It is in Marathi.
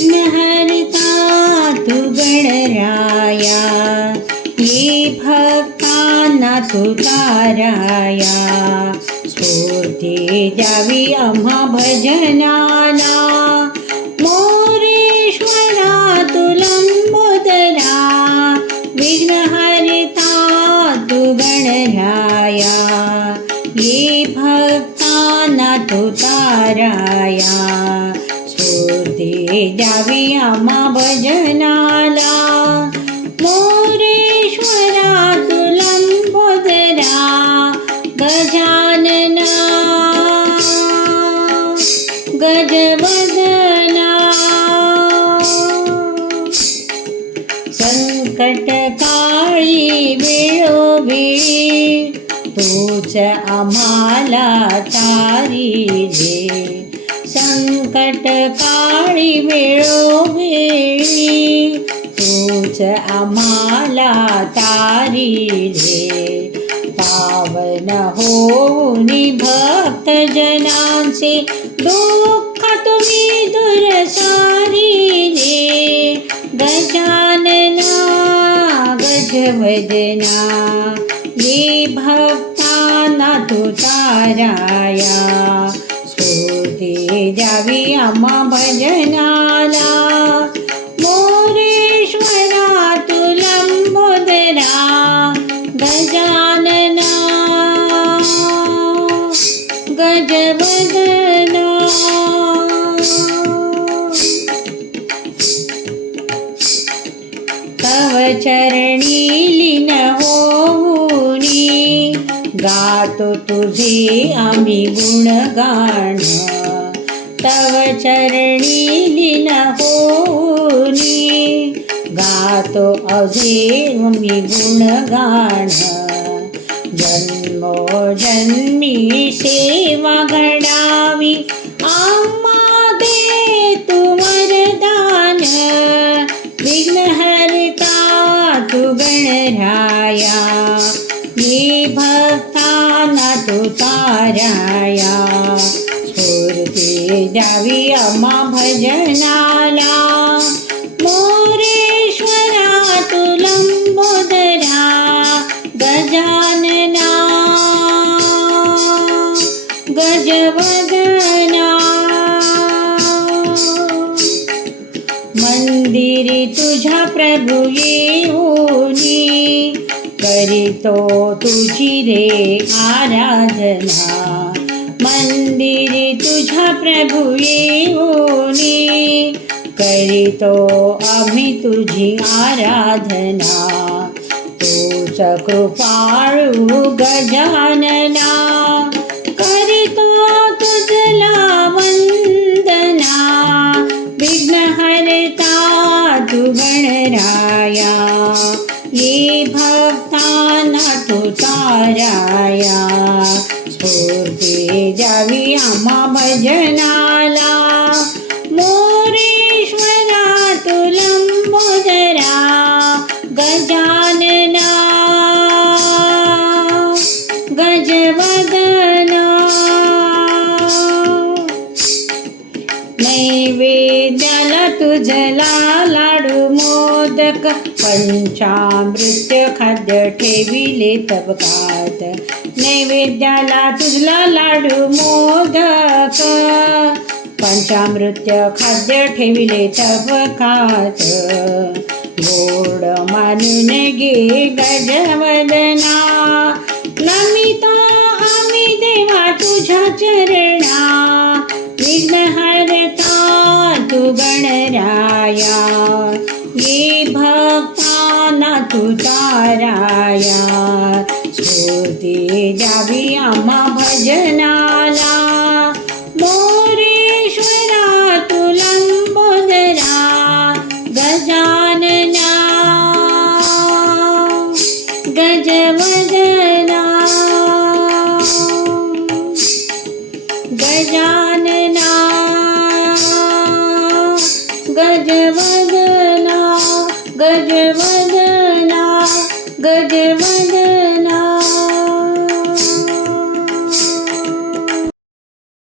विघ्नहर्ता तू गणराया ये भक्तांना तू ताराया स्फूर्ती द्यावी आम्हा भजनाला. मोरेश्वरा तुलंबोदरा विघ्नहरिता तु गणराया. ये भक्ताना तू ताराया स्फूर्ती द्यावी आम्हा भजनाला. मोरेश्वरा तू गजानना. गजवदना संकटकाळी वेळोवेळी तूच आम्हाला तारी दे संकट पाणी मिळो वेळोवेळी तूच आम्हाला तारी दे. पावन होऊन भक्त जनांचे दुःख तुम्ही दूर सारी रे गजानना गजवदना ये भक्ताना तू ताराया. दे द्यावी आम्हा भजनाला. मोरेश्वरा तुलंबोदरा गजानना. गजवदना. तव चरणी लीन होऊनी. गातो तुझे आम्ही गुणगान. तव चरणी लीन होऊनी गातो आम्ही गुणगान। जन्मोजन्मी सेवा घडावी आम्हा दे तू वरदान। विघ्नहर्ता तू गणराया। ये भक्तांना तू ताराया द्यावी अम्मा भजनाला. मोरेश्वरा तुलंबोदरा गजानना. गजवदना. मंदिरी तुझ्या प्रभू येऊनी. करीतो तुझी रे आराधना. मंदिरी तुझ्या प्रभू येऊनी करीतो आम्ही तुझी आराधना. तूच कृपाळू गजानना. करीतो तुझला वंदना. विघ्नहरता तू गणराया ये भक्ताना तू ताराया स्फूर्ती आम्हा भजनाला मोरेश्वरा तुलंबोदरा गजानना. गजवदना. नैवेद्य तुझला लाडू मोदक पंचामृत खाद्य ठेविले तबकात नैवेद्याला तुझला लाडू मोदक पंचामृत खाद्य ठेविले तबकात गोड मानून गे गजवदना नमिता आम्ही देवा तुझ्या चरण गणराया ये भक्ताना तू ताराया स्फूर्ती द्यावी आम्हा भजनाला. गजवदना गजव